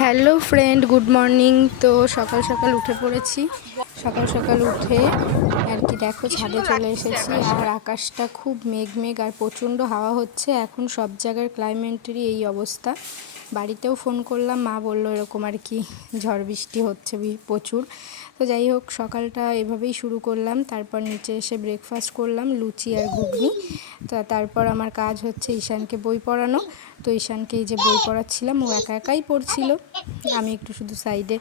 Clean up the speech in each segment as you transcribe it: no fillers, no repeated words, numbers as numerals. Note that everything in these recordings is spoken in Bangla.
Hello friend, good morning. তো সকাল সকাল উঠে পড়েছি। সকাল সকাল উঠে আর কি দেখো ছাদে চলে এসেছি। আর আকাশটা খুব মেঘ মেঘ আর প্রচণ্ড হাওয়া হচ্ছে। এখন সব জায়গার ক্লাইমেটেরই এই অবস্থা। বাড়িতেও ফোন করলাম, মা বললো এরকম আর কি ঝড় বৃষ্টি হচ্ছে প্রচুর। তো যাই হোক, সকালটা এভাবেই শুরু করলাম। তারপর নিচে এসে ব্রেকফাস্ট করলাম, লুচি আর ঘুগনি। তারপর আমার কাজ হচ্ছে ঈশানকে বই পড়ানো। তো ঈশানকে এই যে বই পড়াচ্ছিলাম, ও একা একাই পড়ছিল। আমি একটু শুধু সাইডে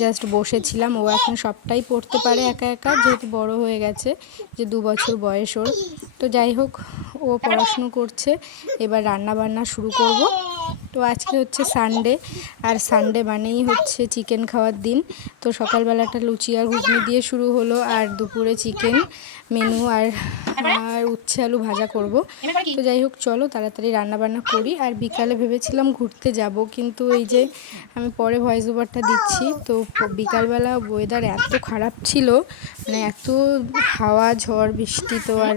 জাস্ট বসেছিলাম। ও এখন সবটাই পড়তে পারে একা একা, যেহেতু বড় হয়ে গেছে, যে 2 বছর বয়স ওর। তো যাই হোক, ও পড়াশুনো করছে। এবার রান্না বান্না শুরু করব। তো আজকে হচ্ছে সানডে, আর সানডে মানেই হচ্ছে চিকেন খাওয়ার দিন। তো সকালবেলাটা লুচি আর ঘুগনি দিয়ে শুরু হলো, আর দুপুরে চিকেন মেনু আর উচ্ছে আলু ভাজা করব। তো যাই হোক, চলো তাড়াতাড়ি রান্নাবান্না করি। আর বিকালে ভেবেছিলাম ঘুরতে যাব, কিন্তু এই যে আমি পরে ভয়েস ওভারটা দিচ্ছি, তো বিকালবেলা ওয়েদার এত খারাপ ছিল, মানে এত হাওয়া ঝড় বৃষ্টি, তো আর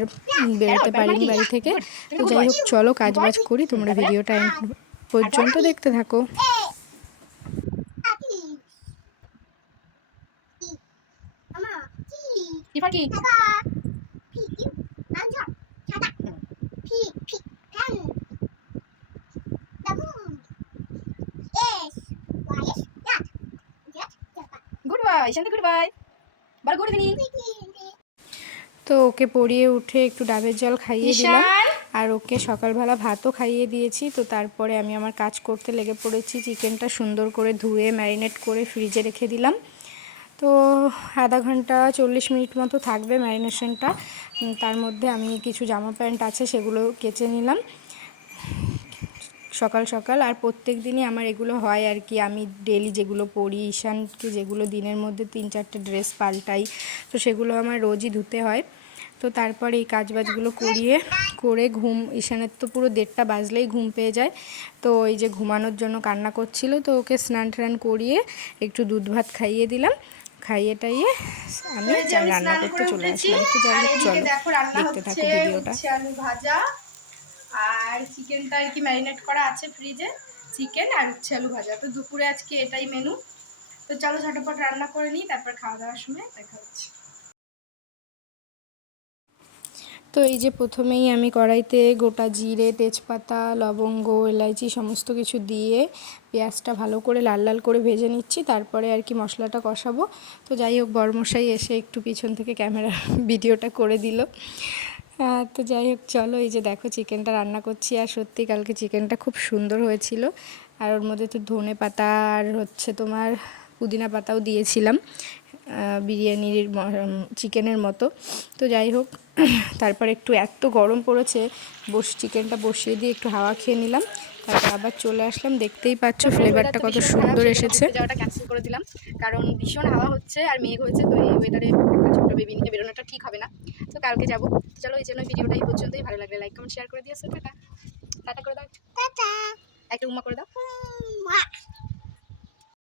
বেরোতে পারিনি বাড়ি থেকে। তো যাই হোক, চলো কাজবাজ করি, তোমরা ভিডিওটা এন্ড পর্যন্ত দেখতে থাকো। গুড বাই শান্তি, গুড বাই, বল গুড ইভিনিং। তো ওকে পড়িয়ে উঠে একটু ডাবের জল খাইয়ে দিলাম, আর ওকে সকালবেলা ভাতও খাইয়ে দিয়েছি। তো তারপরে আমি আমার কাজ করতে লেগে পড়েছি। চিকেনটা সুন্দর করে ধুয়ে ম্যারিনেট করে ফ্রিজে রেখে দিলাম। তো আধা ঘন্টা 40 মিনিট মতো থাকবে ম্যারিনেশনটা। তার মধ্যে আমি কিছু জামা প্যান্ট আছে সেগুলো কেচে নিলাম সকাল সকাল। আর প্রত্যেক দিনই আমার এগুলো হয় আর কি। আমি ডেলি যেগুলো পরি, ঈশানকে যেগুলো দিনের মধ্যে 3-4টে ড্রেস পাল্টাই, তো সেগুলো আমার রোজই ধুতে হয়। তো তারপর এই কাজবাজগুলো করে ঈশানের তো পুরো 1:30 বাজলেই ঘুম পেয়ে যায়। তো এই যে ঘুমানোর জন্য কান্না করছিল, তো ওকে স্নান টান করিয়ে একটু দুধ ভাত খাইয়ে দিলাম। খাইয়ে টাইয়ে আমি রান্না করতে চলে আসলাম। তো যাই হোক, চলো দেখতে থাকো ভিডিওটা। আলু ভাজা আর চিকেনটা আর কি ম্যারিনেট করা আছে ফ্রিজে। চিকেন আর উচ্ছে আলু ভাজা, তো দুপুরে আজকে এটাই মেনু। তো চলো ঝটপট রান্না করে নিই, তারপর খাওয়া দাওয়ার সময় দেখা হচ্ছে। তো এই যে প্রথমেই আমি কড়াইতে গোটা জিরে, তেজপাতা, লবঙ্গ, এলাইচি সমস্ত কিছু দিয়ে পেঁয়াজটা ভালো করে লাল লাল করে ভেজে নিচ্ছি। তারপরে আর কি মশলাটা কষাবো। তো যাই হোক, বরমশাই এসে একটু পিছন থেকে ক্যামেরা ভিডিওটা করে দিল। তো যাই হোক, চলো এই যে দেখো চিকেনটা রান্না করছি। আর সত্যি কালকে চিকেনটা খুব সুন্দর হয়েছিল। আর ওর মধ্যে তো ধনে পাতা আর হচ্ছে তোমার পুদিনা পাতাও দিয়েছিলাম, বিরিয়ানির চিকেনের মতো। তো যাই হোক, তারপর একটু এত গরম পড়েছে, চিকেনটা বসিয়ে দিয়ে একটু হাওয়া খেয়ে নিলাম। তারপর আবার চলে আসলাম। দেখতেই পাচ্ছ ফ্লেভারটা কত সুন্দর এসেছে। যাওয়াটা ক্যান্সেল করে দিলাম, কারণ ভীষণ হাওয়া হচ্ছে আর মেঘ হয়েছে। তো এই ওয়েদারে একটা ছোট বেবি নিয়ে বেরোনোটা ঠিক হবে না। তো কালকে যাবো। চলো, এই জন্য ভিডিওটা এই পর্যন্তই। ভালো লাগলে লাইক কমেন্ট শেয়ার করে দিও। টাটা টাটা করে দাও, টাটা একটা উম্মা করে দাও।